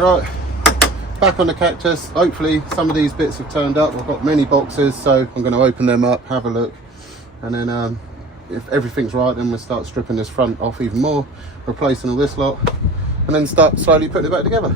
Right, back on the cactus. Hopefully some of these bits have turned up. I've got many boxes, so I'm going to open them up, have a look, and then if everything's right, then we'll start stripping this front off even more, replacing all this lot, and then start slowly putting it back together.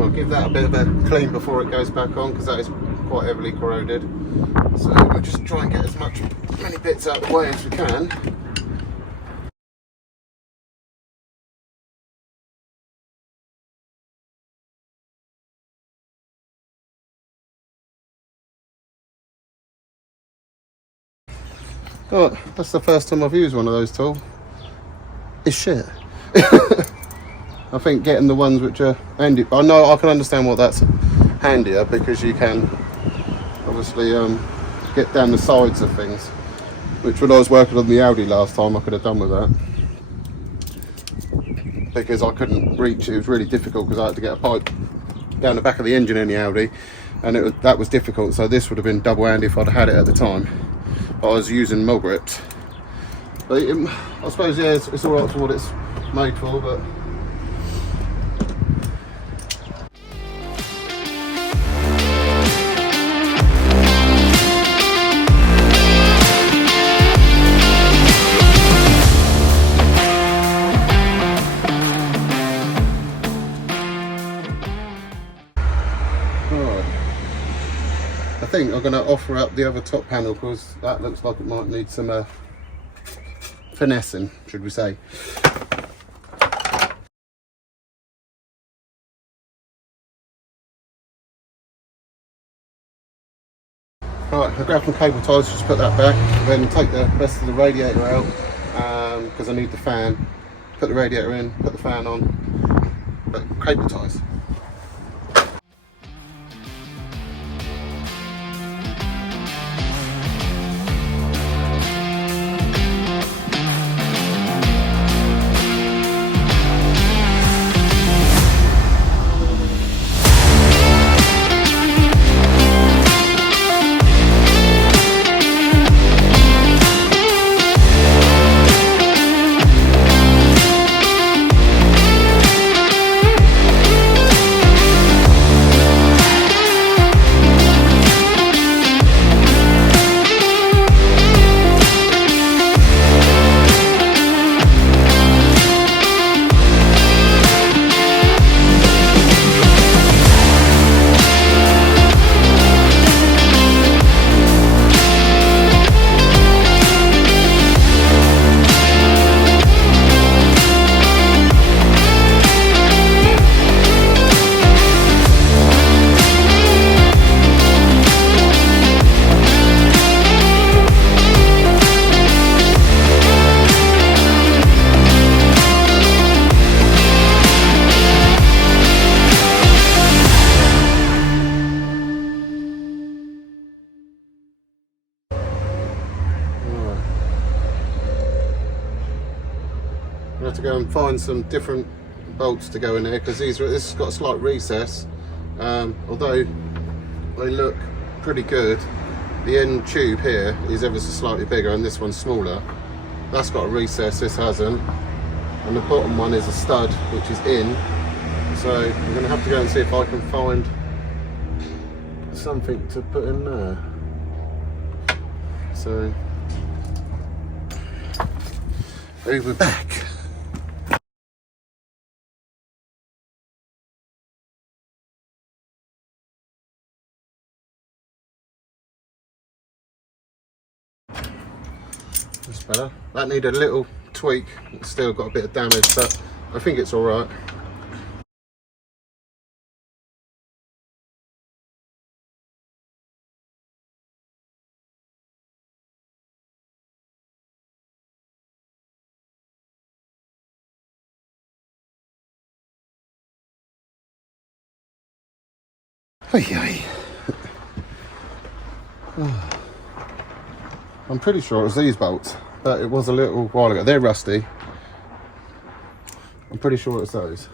I'll give that a bit of a clean before it goes back on, because that is quite heavily corroded. So we'll just try and get as many bits out of the way as we can. Oh, that's the first time I've used one of those tools. It's shit. I think getting the ones which are handy, I know I can understand what that's handier, because you can obviously get down the sides of things, which when I was working on the Audi last time I could have done with that, because I couldn't reach. It was really difficult because I had to get a pipe down the back of the engine in the Audi, and that was difficult. So this would have been double handy if I'd had it at the time, but I was using mill grips. But I suppose, yeah, it's all right for what it's made for, but I think I'm going to offer up the other top panel, because that looks like it might need some finessing, should we say. Right, I'll grab some cable ties, just put that back, then take the rest of the radiator out, because I need the fan. Put the radiator in, put the fan on, but cable ties. I have to go and find some different bolts to go in there, because this has got a slight recess. Although they look pretty good, the end tube here is ever so slightly bigger and this one's smaller. That's got a recess, this hasn't, and the bottom one is a stud which is in. So I'm going to have to go and see if I can find something to put in there. So we're back. That's better. That needed a little tweak. It's still got a bit of damage, but I think it's all right. Hey. I'm pretty sure it was these bolts, but it was a little while ago. They're rusty. I'm pretty sure it's those.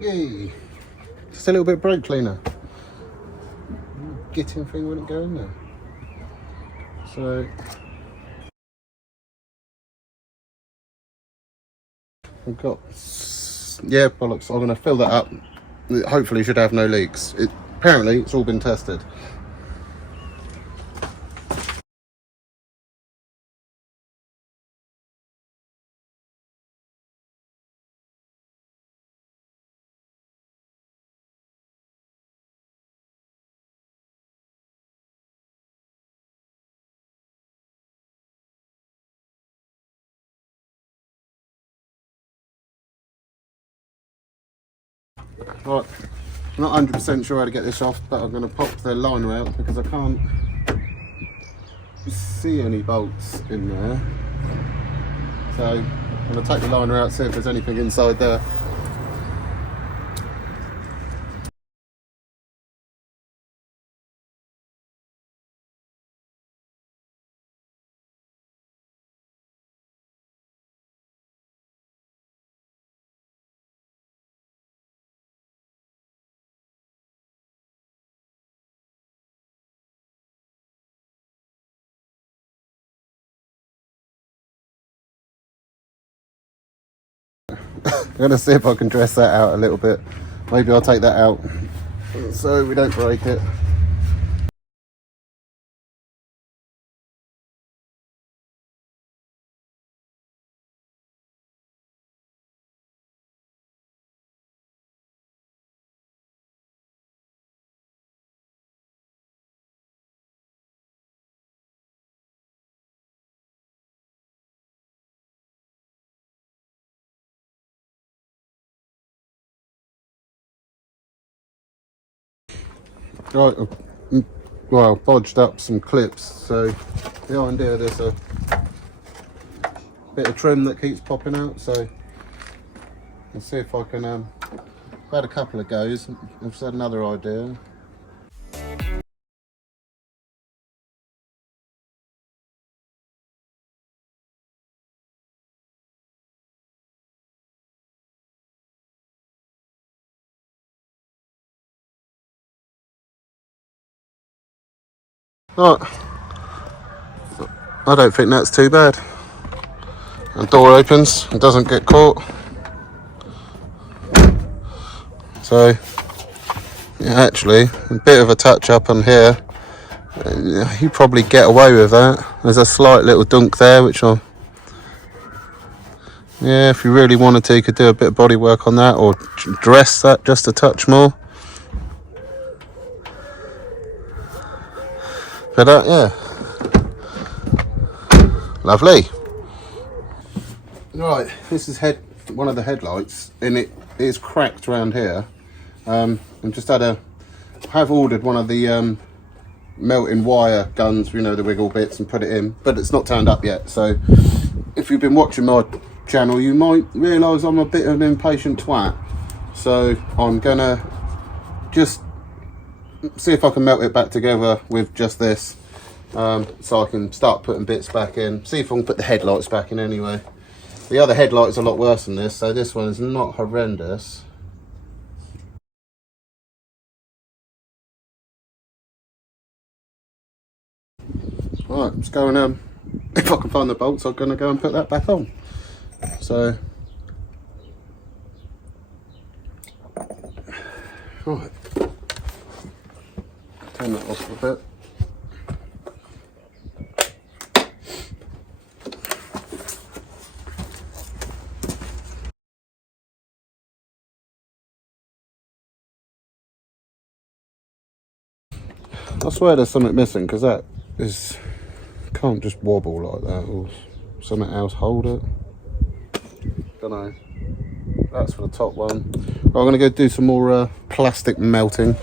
Yay! Just a little bit of brake cleaner. Getting thing wouldn't go in there. So we've got, yeah, bollocks. I'm going to fill that up. It hopefully should have no leaks. Apparently it's all been tested. Right, I'm not 100% sure how to get this off, but I'm going to pop the liner out because I can't see any bolts in there. So I'm going to take the liner out, see if there's anything inside there. I'm going to see if I can dress that out a little bit. Maybe I'll take that out so we don't break it. Right, well, I've bodged up some clips, so behind here there's a bit of trim that keeps popping out, so I'll see if I can, I've had a couple of goes, I've just had another idea. Right, I don't think that's too bad. The door opens, it doesn't get caught. So, yeah, actually, a bit of a touch up on here. You probably get away with that. There's a slight little dunk there, which I'll, yeah, if you really wanted to, you could do a bit of body work on that or dress that just a touch more. But yeah, lovely. Right, this is one of the headlights, and it is cracked around here. I've have ordered one of the melting wire guns, you know, the wiggle bits, and put it in, but it's not turned up yet. So if you've been watching my channel, you might realise I'm a bit of an impatient twat. So I'm gonna just see if I can melt it back together with just this, so I can start putting bits back in. See if I can put the headlights back in anyway. The other headlight's a lot worse than this, so this one is not horrendous. Right, let's go and if I can find the bolts, I'm going to go and put that back on. So Right, turn that off a bit. I swear there's something missing, because that is, can't just wobble like that, or something else hold it. Don't know. That's for the top one. I'm going to go do some more plastic melting.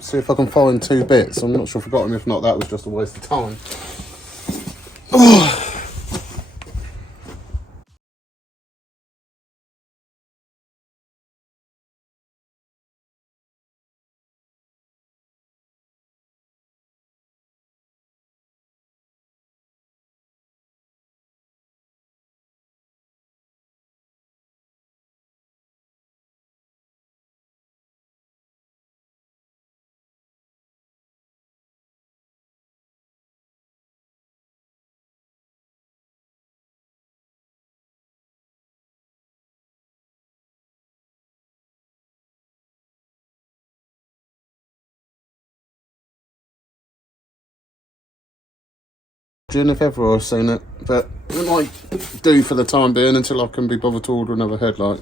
See if I can find 2 bits. I'm not sure if I got them. If not, that was just a waste of time. Oh. If ever I've seen it, but it might do for the time being until I can be bothered to order another headlight.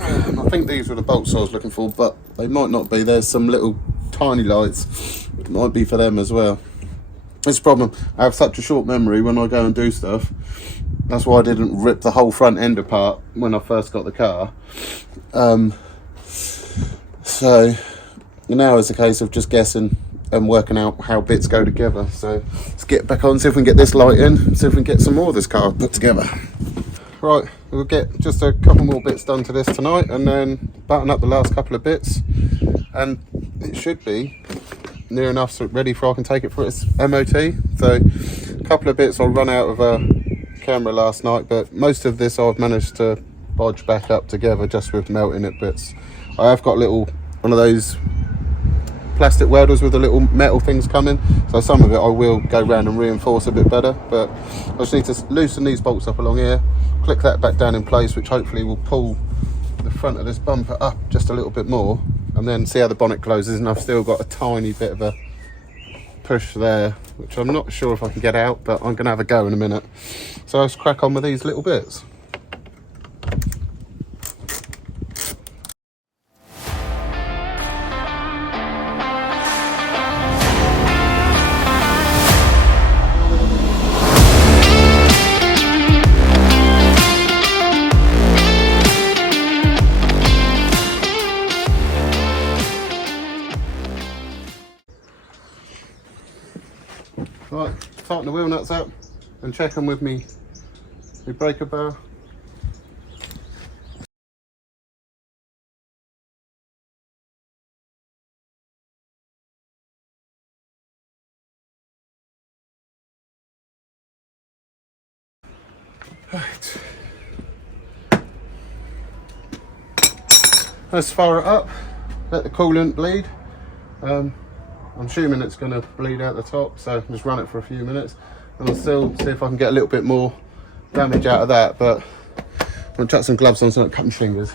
I think these were the bolts I was looking for, but they might not be. There's some little tiny lights, it might be for them as well. It's a problem, I have such a short memory when I go and do stuff. That's why I didn't rip the whole front end apart when I first got the car. So now it's a case of just guessing and working out how bits go together. So let's get back on, see if we can get this light in, see if we can get some more of this car put together. Right, we'll get just a couple more bits done to this tonight, and then button up the last couple of bits, and it should be near enough so ready for I can take it for its MOT. So a couple of bits I run out of camera last night, but most of this I've managed to bodge back up together just with melting it bits. I have got one of those plastic welders with the little metal things coming, so some of it I will go round and reinforce a bit better, but I just need to loosen these bolts up along here, click that back down in place, which hopefully will pull the front of this bumper up just a little bit more, and then see how the bonnet closes. And I've still got a tiny bit of a push there, which I'm not sure if I can get out, but I'm gonna have a go in a minute. So let's crack on with these little bits. Right, tighten the wheel nuts up and check them with me breaker bar. Right. Let's fire it up, let the coolant bleed. I'm assuming it's going to bleed out the top, so just run it for a few minutes, and I'll still see if I can get a little bit more damage out of that, but I'm going to chuck some gloves on so I don't cut my fingers.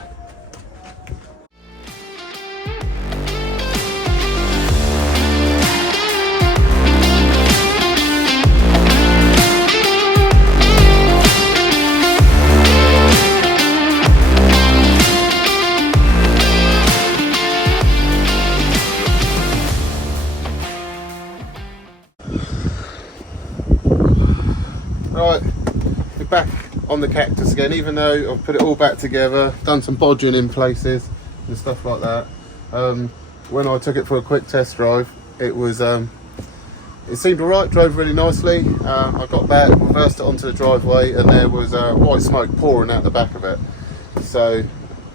Right, we're back on the Cactus again, even though I've put it all back together, done some bodging in places and stuff like that. When I took it for a quick test drive, it seemed alright, drove really nicely. I got back, reversed it onto the driveway, and there was white smoke pouring out the back of it. So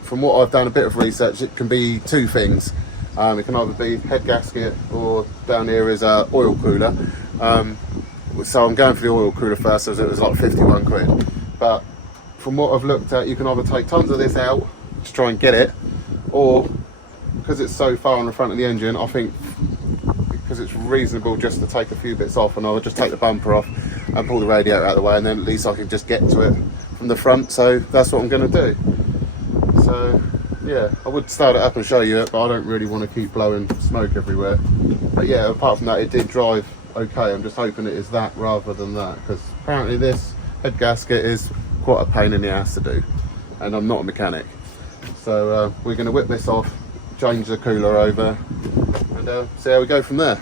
from what I've done a bit of research, it can be 2 things. It can either be head gasket, or down here is a oil cooler. So I'm going for the oil cooler first, as it was like 51 quid. But from what I've looked at, you can either take tons of this out to try and get it, or because it's so far on the front of the engine, I think because it's reasonable just to take a few bits off, and I'll just take the bumper off and pull the radiator out of the way, and then at least I can just get to it from the front. So that's what I'm going to do. So yeah, I would start it up and show you it, but I don't really want to keep blowing smoke everywhere. But yeah, apart from that, it did drive okay. I'm just hoping it is that rather than that, because apparently this head gasket is quite a pain in the ass to do, and I'm not a mechanic. So we're going to whip this off, change the cooler over, and see how we go from there.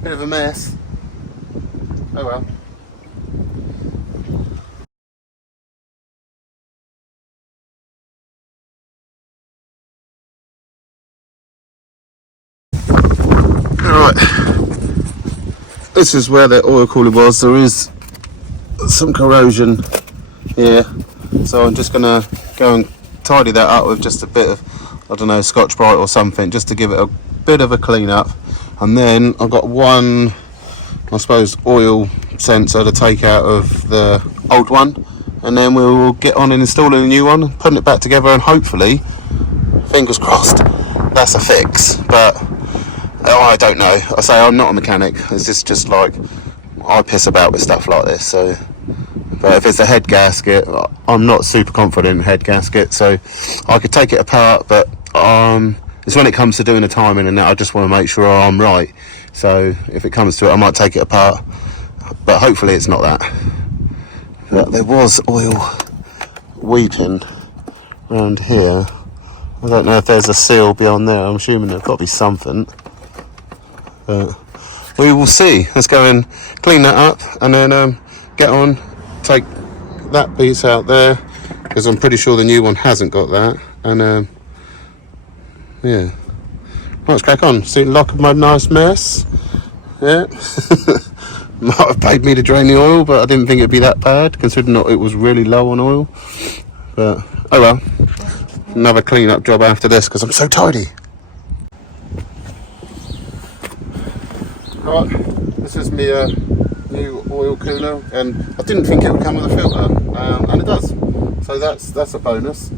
Bit of a mess. Oh well. Alright, this is where the oil cooler was. There is some corrosion here, so I'm just gonna go and tidy that up with just a bit of, I don't know, Scotch Brite or something, just to give it a bit of a clean up. And then I've got one, I suppose, oil sensor to take out of the old one, and then we'll get on and installing a new one, putting it back together, and hopefully, fingers crossed, that's a fix. But I don't know. I say I'm not a mechanic. It's just like, I piss about with stuff like this. So, but if it's a head gasket, I'm not super confident in head gasket, so I could take it apart. But it's when it comes to doing the timing and that, I just want to make sure I'm right. So if it comes to it, I might take it apart. But hopefully it's not that. But there was oil weeping around here. I don't know if there's a seal beyond there. I'm assuming there's got to be something. But we will see. Let's go and clean that up, and then get on, take that piece out there, because I'm pretty sure the new one hasn't got that. And yeah, let's crack on. See the lock of my nice mess. Yeah. Might have paid me to drain the oil, but I didn't think it'd be that bad, considering that it was really low on oil. But oh well, another clean up job after this, because I'm so tidy. Right, this is my new oil cooler, and I didn't think it would come with a filter, and it does. So that's a bonus.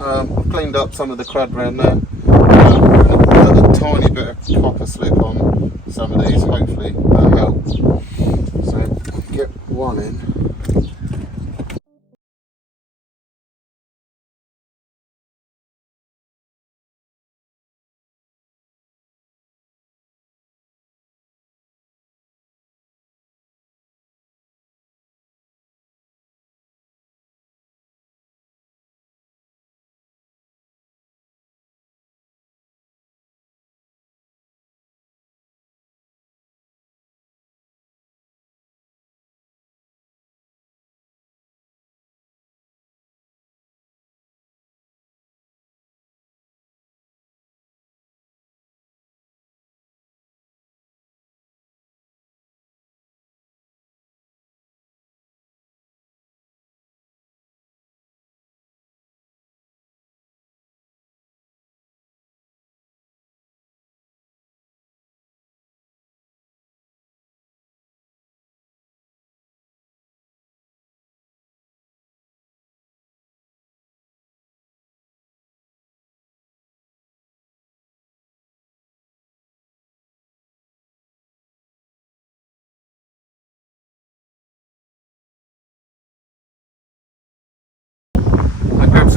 I've cleaned up some of the crud around there. Put a tiny bit of copper slip on some of these. Hopefully that helps. So I'll get one in.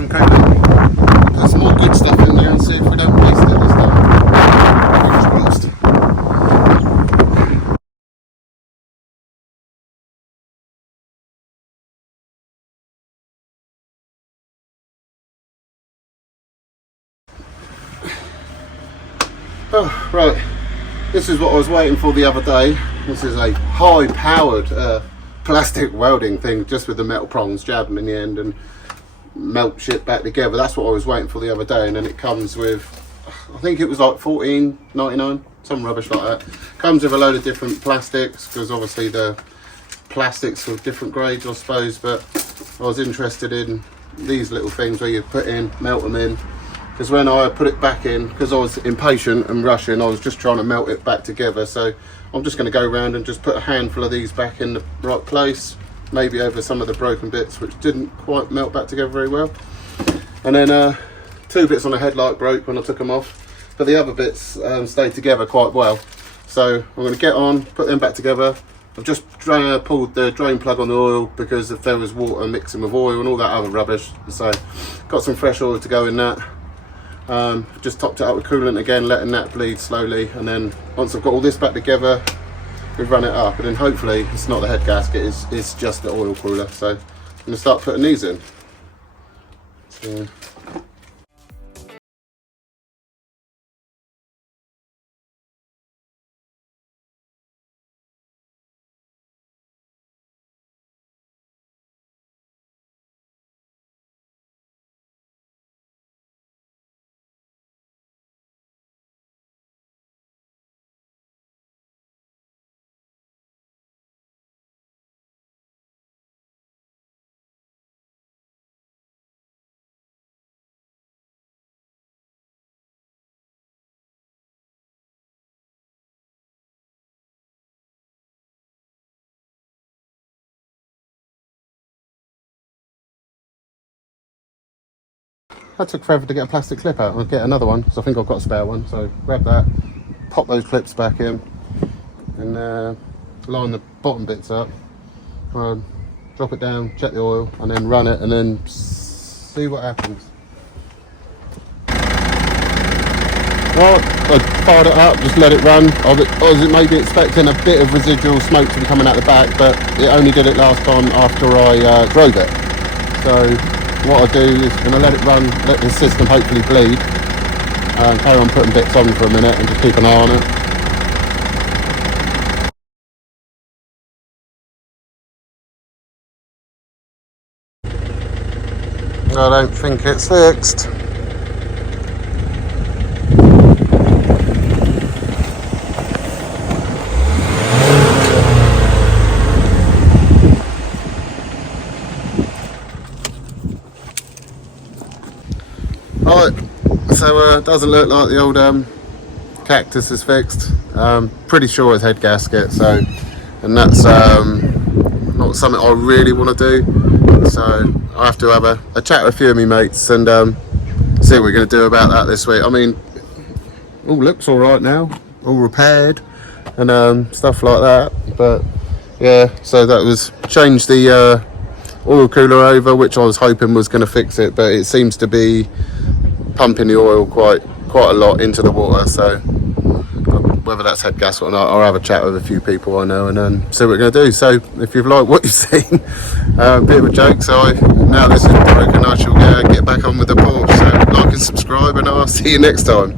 coolant. Put some more good stuff in there and see if we don't waste it this time. Fingers crossed. Oh, right. This is what I was waiting for the other day. This is a high-powered plastic welding thing, just with the metal prongs, jab them in the end and melt shit back together. That's what I was waiting for the other day, and then it comes with, I think it was like $14.99, some rubbish like that. Comes with a load of different plastics, because obviously the plastics are different grades, I suppose, but I was interested in these little things where you put in, melt them in, because when I put it back in, because I was impatient and rushing, I was just trying to melt it back together. So I'm just going to go around and just put a handful of these back in the right place, maybe over some of the broken bits which didn't quite melt back together very well. And then 2 bits on the headlight broke when I took them off, but the other bits stayed together quite well. So I'm going to get on, put them back together. I've just pulled the drain plug on the oil, because if there was water mixing with oil and all that other rubbish, so got some fresh oil to go in that. Just topped it up with coolant again, letting that bleed slowly, and then once I've got all this back together, we run it up, and then hopefully it's not the head gasket, it's just the oil cooler. So I'm going to start putting these in. So, that took forever to get a plastic clip out. I'll get another one, because I think I've got a spare one. So grab that, pop those clips back in, and line the bottom bits up. Drop it down, check the oil, and then run it, and then see what happens. Right, I fired it up, just let it run. I was maybe expecting a bit of residual smoke to be coming out the back, but it only did it last time after I drove it. So what I do is I'm going to let it run, let the system hopefully bleed, carry on putting bits on for a minute and just keep an eye on it. I don't think it's fixed. Right, so it doesn't look like the old cactus is fixed. Pretty sure it's head gasket, so, and that's not something I really want to do. So I have to have a chat with a few of my mates and see what we're going to do about that this week. I mean, all looks all right now, all repaired and stuff like that. But yeah, so that was change the oil cooler over, which I was hoping was going to fix it, but it seems to be pumping the oil quite a lot into the water. So whether that's head gas or not, I'll have a chat with a few people I know and then see what we're going to do. So if you've liked what you've seen, a bit of a joke, so now this is broken, I shall get back on with the Porsche. So like and subscribe, and I'll see you next time.